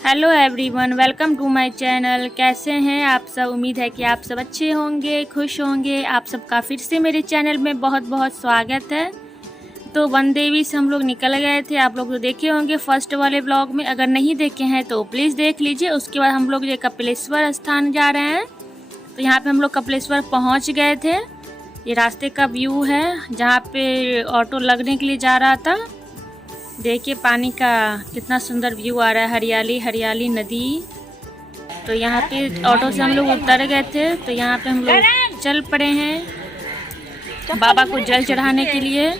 Hello everyone, welcome to my channel. कैसे हैं आप सब? उम्मीद है कि आप सब अच्छे होंगे, खुश होंगे। आप सबका फिर से मेरे चैनल में बहुत बहुत स्वागत है। तो वन देवी से हम लोग निकल गए थे। आप लोग तो देखे होंगे फर्स्ट वाले ब्लॉग में। अगर नहीं देखे हैं तो प्लीज़ देख लीजिए। उसके बाद हम लोग ये कपिलेश्वर स्थान जा रहे हैं। तो यहाँ पे हम लोग कपिलेश्वर पहुँच गए थे। ये रास्ते का व्यू है जहाँ पे ऑटो लगने के लिए जा रहा था। देखिए पानी का कितना सुंदर व्यू आ रहा है, हरियाली हरियाली नदी। तो यहाँ पे ऑटो से हम लोग उतर गए थे। तो यहाँ पे हम लोग चल पड़े हैं बाबा को जल चढ़ाने के लिए।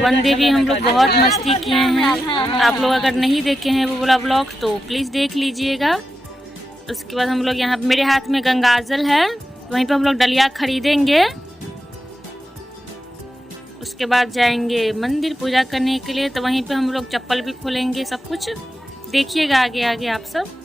वन देवी हम लोग बहुत मस्ती किए हैं। आप लोग अगर नहीं देखे हैं वो वाला ब्लॉग तो प्लीज़ देख लीजिएगा। उसके बाद हम लोग यहाँ मेरे हाथ में गंगाजल है, वहीं पे हम लोग डलिया खरीदेंगे। उसके बाद जाएंगे मंदिर पूजा करने के लिए। तो वहीं पे हम लोग चप्पल भी खोलेंगे, सब कुछ देखिएगा आगे आगे आप सब।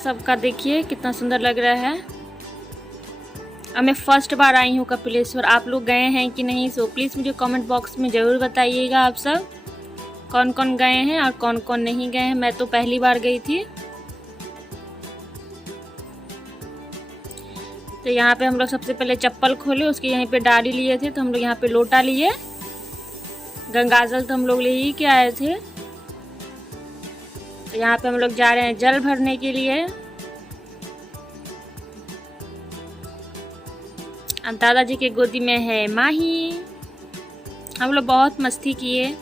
सबका देखिए कितना सुंदर लग रहा है। अब मैं फर्स्ट बार आई हूँ कपिलेश्वर। आप लोग गए हैं कि नहीं? सो प्लीज़ मुझे कमेंट बॉक्स में ज़रूर बताइएगा आप सब कौन कौन गए हैं और कौन कौन नहीं गए हैं। मैं तो पहली बार गई थी। तो यहाँ पे हम लोग सबसे पहले चप्पल खोले, उसके यहीं पे डाली लिए थे। तो हम लोग यहाँ पे लोटा लिए। गंगाजल तो हम लोग ले ही के आए थे। तो यहाँ पे हम लोग जा रहे हैं जल भरने के लिए। दादाजी के गोदी में है माही। हम लोग बहुत मस्ती किए,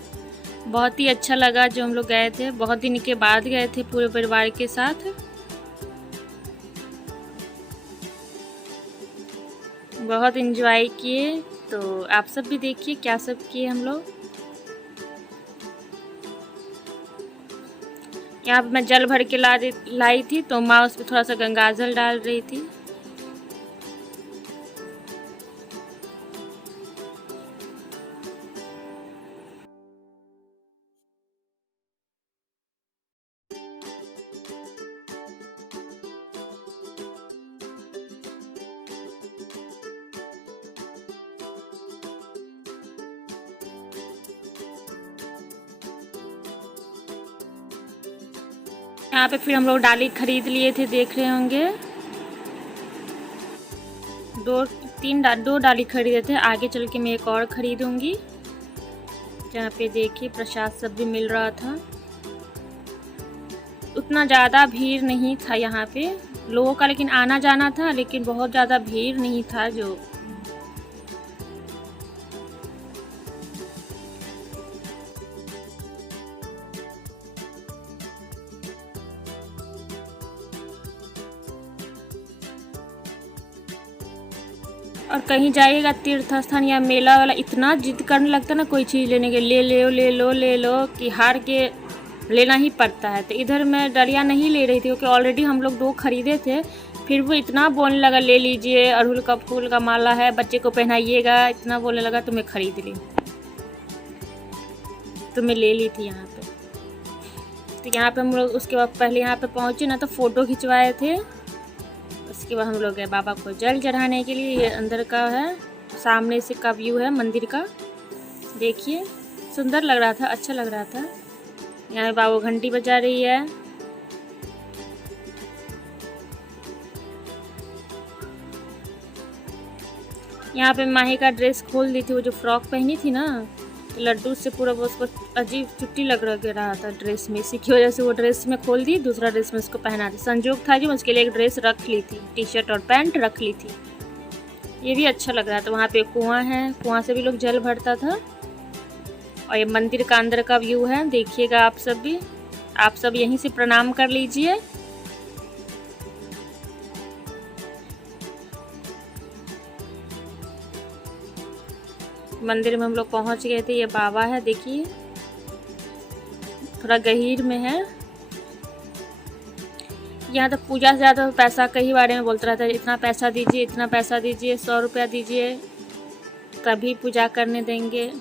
बहुत ही अच्छा लगा जो हम लोग गए थे। बहुत दिन के बाद गए थे पूरे परिवार के साथ। बहुत एंजॉय किए। तो आप सब भी देखिए क्या सब किए हम लोग। यहाँ पे मैं जल भर के लाई थी, तो माँ उस पर थोड़ा सा गंगाजल डाल रही थी। यहाँ पे फिर हम लोग डाली खरीद लिए थे, देख रहे होंगे। दो डाली खरीदे थे। आगे चल के मैं एक और खरीदूंगी। जहाँ पे देखिए प्रसाद सब भी मिल रहा था। उतना ज़्यादा भीड़ नहीं था यहाँ पे लोगों का, लेकिन आना जाना था, लेकिन बहुत ज़्यादा भीड़ नहीं था। जो और कहीं जाइएगा तीर्थ स्थान या मेला वाला, इतना जिद करने लगता है ना कोई चीज़ लेने के, ले लो ले लो ले लो, कि हार के लेना ही पड़ता है। तो इधर मैं डलिया नहीं ले रही थी क्योंकि ऑलरेडी हम लोग 2 खरीदे थे। फिर वो इतना बोलने लगा ले लीजिए, अड़हुल का फूल का माला है, बच्चे को पहनाइएगा, इतना बोलने लगा तो मैं खरीद ली। तो मैं ले ली थी यहाँ पे। तो यहाँ पे हम लोग उसके बाद पहले यहाँ पे पहुँचे ना तो फ़ोटो खिंचवाए थे। उसके बाद हम लोग गए बाबा को जल चढ़ाने के लिए। ये अंदर का है, सामने से का व्यू है मंदिर का। देखिए सुंदर लग रहा था, अच्छा लग रहा था। यहाँ बाबू घंटी बजा रही है। यहाँ पे माही का ड्रेस खोल दी थी, वो जो फ्रॉक पहनी थी ना, तो लड्डू से पूरा वो उसको अजीब चुट्टी लग रहा था ड्रेस में। इसी की वजह से वो ड्रेस में खोल दी, दूसरा ड्रेस में उसको पहना दी। संजोग था कि मैं उसके लिए एक ड्रेस रख ली थी, टी शर्ट और पैंट रख ली थी। ये भी अच्छा लग रहा था। वहाँ पे कुआं है, कुआं से भी लोग जल भरता था। और ये मंदिर का अंदर का व्यू है, देखिएगा आप सब भी। आप सब यहीं से प्रणाम कर लीजिए। मंदिर में हम लोग पहुंच गए थे। ये बाबा है देखिए। थोड़ा गहीर में है। यहाँ तो पूजा से ज़्यादा पैसा के ही बारे में बोलता रहता है, इतना पैसा दीजिए, इतना पैसा दीजिए, 100 रुपया दीजिए तभी पूजा करने देंगे।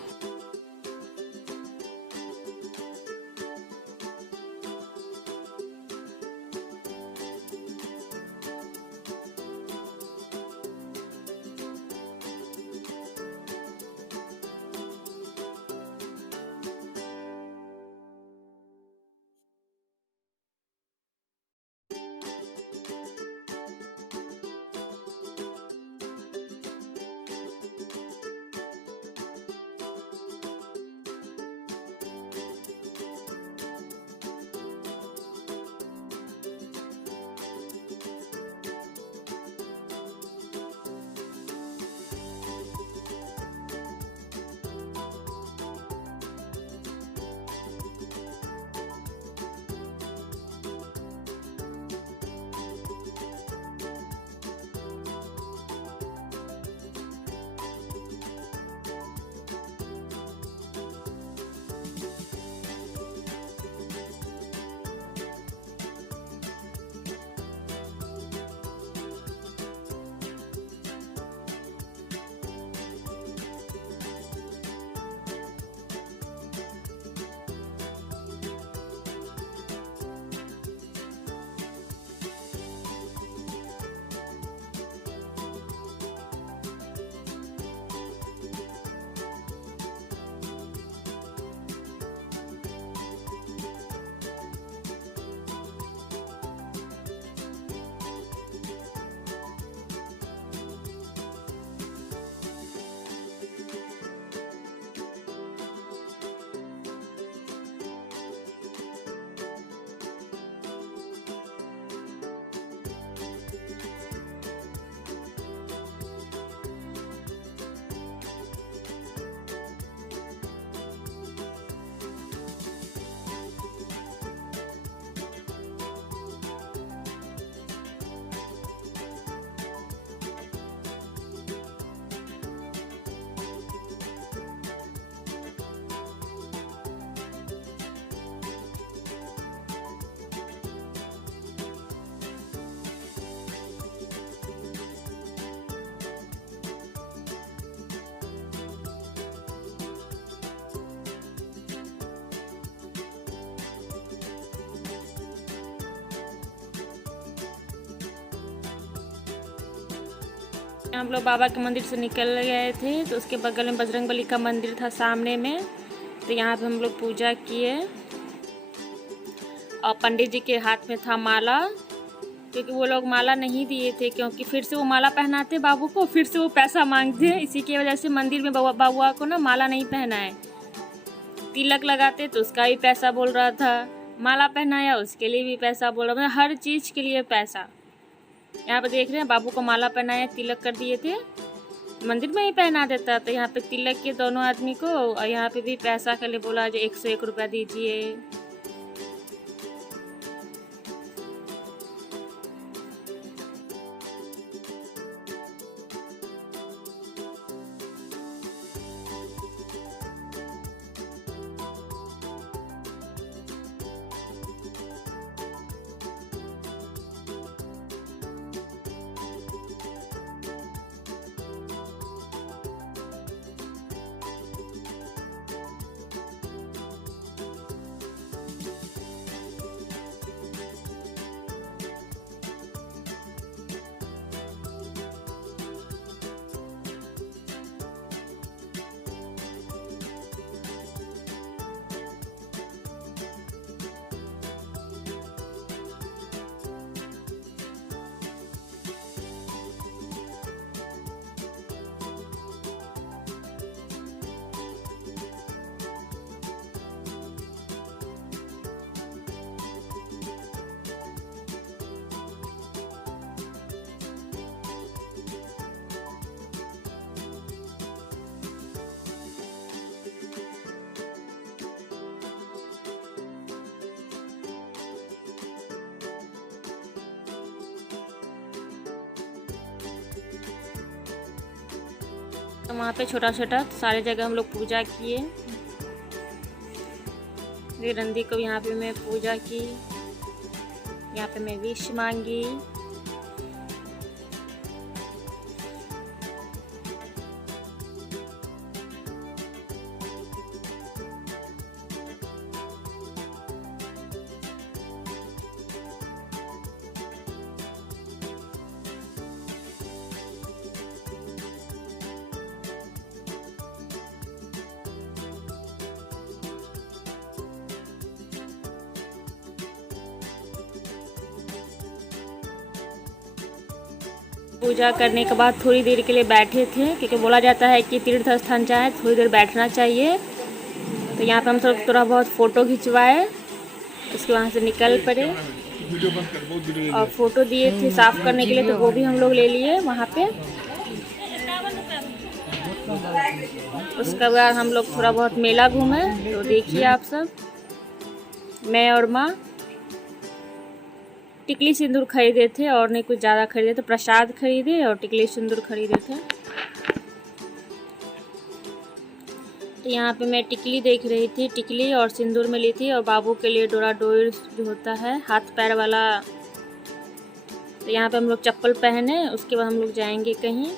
हम लोग बाबा के मंदिर से निकल गए थे तो उसके बगल में बजरंगबली का मंदिर था सामने में, तो यहाँ पे हम लोग पूजा किए। और पंडित जी के हाथ में था माला, क्योंकि वो लोग माला नहीं दिए थे, क्योंकि फिर से वो माला पहनाते बाबू को, फिर से वो पैसा मांगते। इसी की वजह से मंदिर में बाबुआ को ना माला नहीं पहनाए। तिलक लगाते तो उसका भी पैसा बोल रहा था, माला पहनाया उसके लिए भी पैसा बोल रहा था, हर चीज़ के लिए पैसा। यहाँ पे देख रहे हैं बाबू को माला पहनाया, तिलक कर दिए थे, मंदिर में ही पहना देता। तो यहाँ पे तिलक के दोनों आदमी को, और यहाँ पे भी पैसा के लिए बोला जो 101 रुपया दीजिए। तो वहाँ पे छोटा छोटा सारे जगह हम लोग पूजा किए। ये नंदी को यहाँ पे मैं पूजा की, यहाँ पे मैं विश मांगी। पूजा करने के बाद थोड़ी देर के लिए बैठे थे, क्योंकि बोला जाता है कि तीर्थ स्थान जाए थोड़ी देर बैठना चाहिए। तो यहाँ पे हम सब थोड़ा बहुत फ़ोटो खिंचवाए, उसके वहाँ से निकल पड़े और फ़ोटो दिए थे साफ़ करने के लिए, तो वो भी हम लोग ले लिए वहाँ पे। उसके बाद हम लोग थोड़ा बहुत मेला घूमे। तो देखिए आप सब, मैं और माँ टिकली सिंदूर खरीदे थे और नहीं कुछ ज़्यादा खरीदे थे, प्रसाद खरीदे और टिकली सिंदूर खरीदे थे। तो यहाँ पे मैं टिकली देख रही थी, टिकली और सिंदूर में ली थी, और बाबू के लिए डोरा डोर जो होता है हाथ पैर वाला। तो यहाँ पे हम लोग चप्पल पहने, उसके बाद हम लोग जाएंगे कहीं।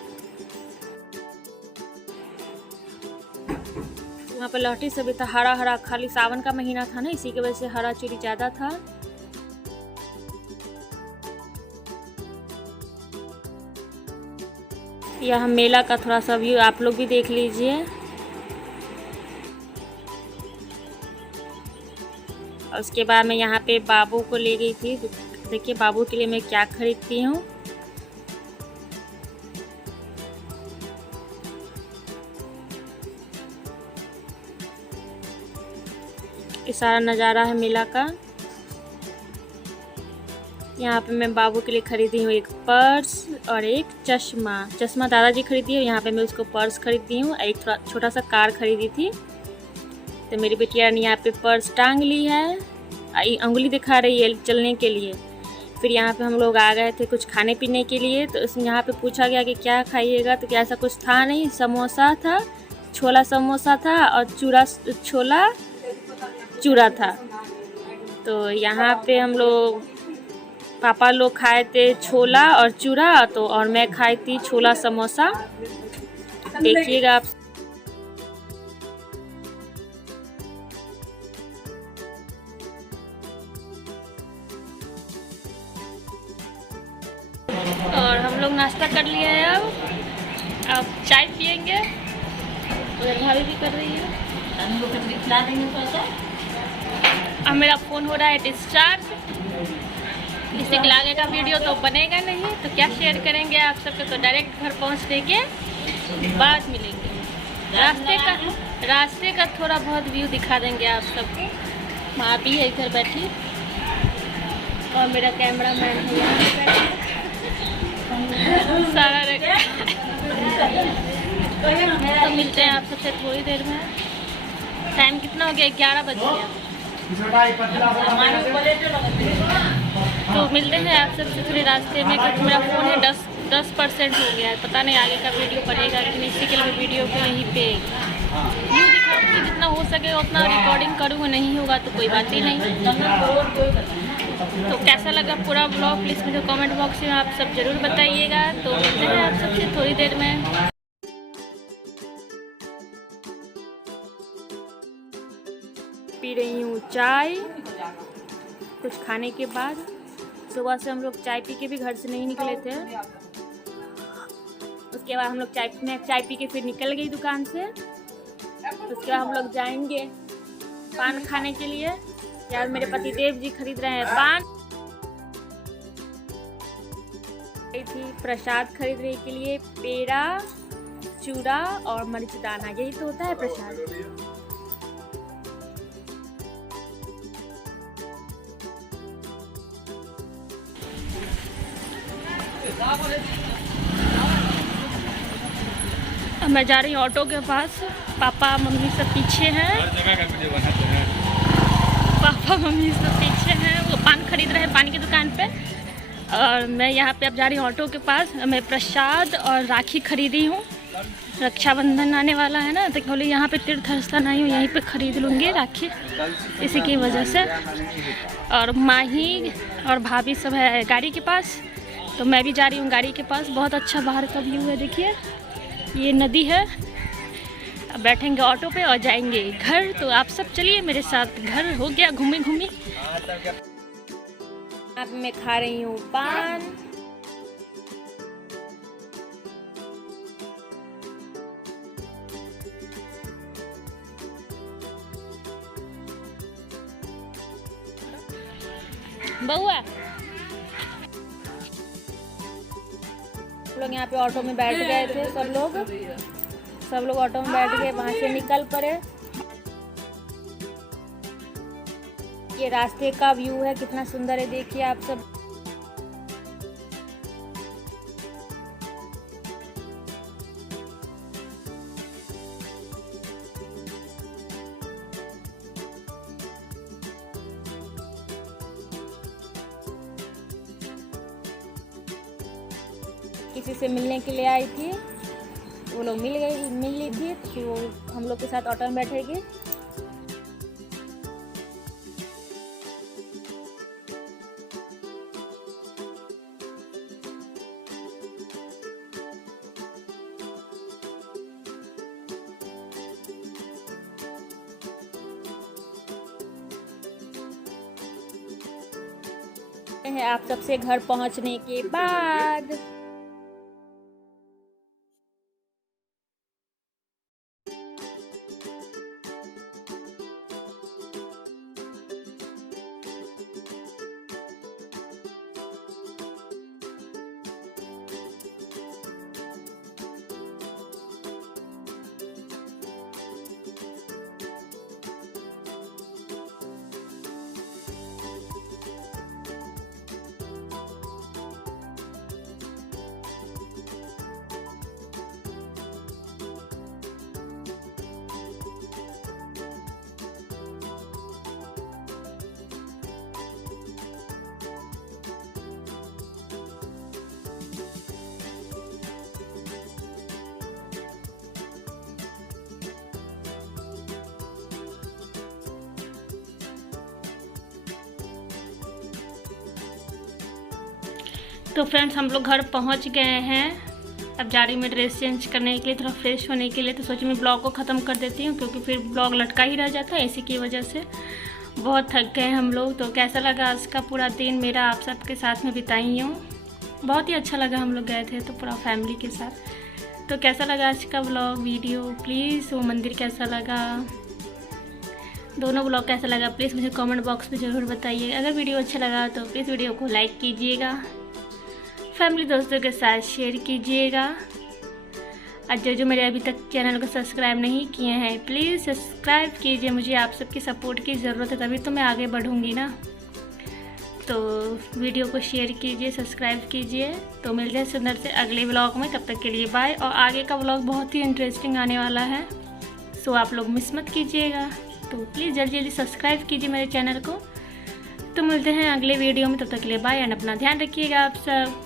वहाँ पे लहठी सब भी था, हरा हरा, खाली सावन का महीना था ना, इसी की वजह से हरा चूड़ी ज़्यादा था। यह मेला का थोड़ा सा व्यू आप लोग भी देख लीजिए। और उसके बाद मैं यहाँ पे बाबू को ले गई थी। देखिए बाबू के लिए मैं क्या खरीदती हूँ। ये सारा नज़ारा है मेला का। यहाँ पे मैं बाबू के लिए खरीदी हूँ एक पर्स और एक चश्मा दादाजी खरीदी है। यहाँ पे मैं उसको पर्स खरीदी हूँ, एक थोड़ा छोटा सा कार खरीदी थी। तो मेरी बेटिया ने यहाँ पे पर्स टांग ली है, अंगुली दिखा रही है चलने के लिए। फिर यहाँ पे हम लोग आ गए थे कुछ खाने पीने के लिए। तो इसमें यहाँ पे पूछा गया कि क्या खाइएगा, तो क्या ऐसा कुछ था नहीं, समोसा था, छोला समोसा था और छोला चूड़ा था। तो यहाँ पे हम लोग पापा लोग खाए थे छोला और चूड़ा, तो और मैं खाई थी छोला समोसा। देखिएगा आप। और हम लोग नाश्ता कर लिया है। अब चाय पियेंगे। उधर भाभी भी कर रही है। अब मेरा फ़ोन हो रहा है डिस्चार्ज। इससे लागेगा वीडियो तो बनेगा नहीं, तो क्या शेयर करेंगे आप सबके। तो डायरेक्ट घर पहुंचने के बाद मिलेंगे। रास्ते का थोड़ा बहुत व्यू दिखा देंगे आप सबको। माँ भी है इधर बैठी और मेरा कैमरा मैन है यहाँ पे बैठा सारा रखा। तो मिलते हैं आप सबसे थोड़ी देर में। टाइम कितना हो गया, 11 बज गया। तो मिलते हैं आप सबसे थोड़ी रास्ते में, क्योंकि मेरा फ़ोन है 10% हो गया है। पता नहीं आगे का वीडियो बनेगा कि नहीं, इसी के लिए वीडियो को यहीं पे न्यू दिखाऊंगी। जितना हो सके उतना रिकॉर्डिंग करूँगा, नहीं होगा तो कोई बात ही नहीं। तो कैसा लगा पूरा ब्लॉग प्लीज़ मुझे कमेंट बॉक्स में आप सब ज़रूर बताइएगा। तो मिलते हैं आप सबसे थोड़ी देर में। पी रही हूँ चाय कुछ खाने के बाद। सुबह से हम लोग चाय पी के भी घर से नहीं निकले थे। उसके बाद हम लोग चाय पी के फिर निकल गई दुकान से। उसके बाद हम लोग जाएंगे पान खाने के लिए। यार मेरे पति देव जी खरीद रहे हैं पान। थी प्रसाद खरीद रही के लिए, पेड़ा, चूड़ा और मिर्च दाना, यही तो होता है प्रसाद। अब मैं जा रही हूँ ऑटो के पास। पापा मम्मी सब पीछे हैं। पापा मम्मी सब पीछे हैं, वो पान खरीद रहे हैं पान की दुकान पे। और मैं यहाँ पे अब जा रही हूँ ऑटो के पास। मैं प्रसाद और राखी खरीदी हूँ। रक्षाबंधन आने वाला है ना, तो बोले यहाँ पे तीर्थ स्थान आई हूँ, यहीं पे ख़रीद लूँगी राखी, इसी की वजह से। और माही और भाभी सब है गाड़ी के पास, तो मैं भी जा रही हूँ गाड़ी के पास। बहुत अच्छा बाहर का व्यू है, देखिए ये नदी है। अब बैठेंगे ऑटो पे और जाएंगे घर। तो आप सब चलिए मेरे साथ। घर हो गया घूमी घूमी। अब मैं खा रही हूँ पान। बउआ लोग यहाँ पे ऑटो में बैठ गए थे, सब लोग ऑटो में बैठ गए, वहाँ से निकल पड़े। ये रास्ते का व्यू है, कितना सुंदर है, देखिए आप सब। किसी से मिलने के लिए आई थी, वो लोग मिल ली थी, तो फिर वो हम लोग के साथ ऑटो में बैठेगी। है आप सबसे घर पहुंचने के बाद। तो फ्रेंड्स हम लोग घर पहुंच गए हैं। अब जा रही मैं ड्रेस चेंज करने के लिए, थोड़ा फ्रेश होने के लिए। तो सोची मैं ब्लॉग को ख़त्म कर देती हूँ, क्योंकि फिर ब्लॉग लटका ही रह जाता है, इसी की वजह से। बहुत थक गए हम लोग। तो कैसा लगा आज का पूरा दिन मेरा आप सबके साथ में बिताई हूँ। बहुत ही अच्छा लगा, हम लोग गए थे तो पूरा फैमिली के साथ। तो कैसा लगा आज का ब्लॉग वीडियो, प्लीज़ वो मंदिर कैसा लगा, दोनों ब्लॉग कैसा लगा, प्लीज़ मुझे कमेंट बॉक्स में ज़रूर बताइए। अगर वीडियो अच्छा लगा तो प्लीज़ वीडियो को लाइक कीजिएगा, फैमिली दोस्तों के साथ शेयर कीजिएगा। और जो मेरे अभी तक चैनल को सब्सक्राइब नहीं किए हैं, प्लीज़ सब्सक्राइब कीजिए। मुझे आप सबकी सपोर्ट की ज़रूरत है, तभी तो मैं आगे बढ़ूँगी ना। तो वीडियो को शेयर कीजिए, सब्सक्राइब कीजिए। तो मिलते हैं सुंदर से अगले व्लॉग में, तब तक के लिए बाय। और आगे का व्लॉग बहुत ही इंटरेस्टिंग आने वाला है, सो आप लोग मिस मत कीजिएगा। तो प्लीज़ जल्दी जल्दी सब्सक्राइब कीजिए मेरे चैनल को। तो मिलते हैं अगले वीडियो में, तब तक के लिए बाय एंड अपना ध्यान रखिएगा आप सब।